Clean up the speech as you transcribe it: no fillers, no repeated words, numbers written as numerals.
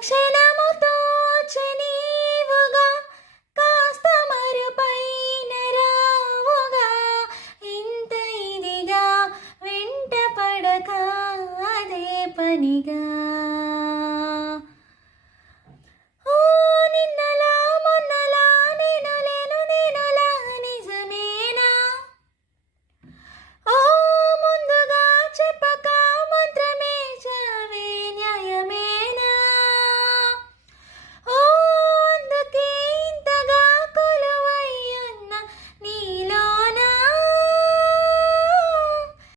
క్షణముతో నీవుగా కాస్త మరుపైన రావుగా ఇంత ఇదిగా వెంట పడక అదే పనిగా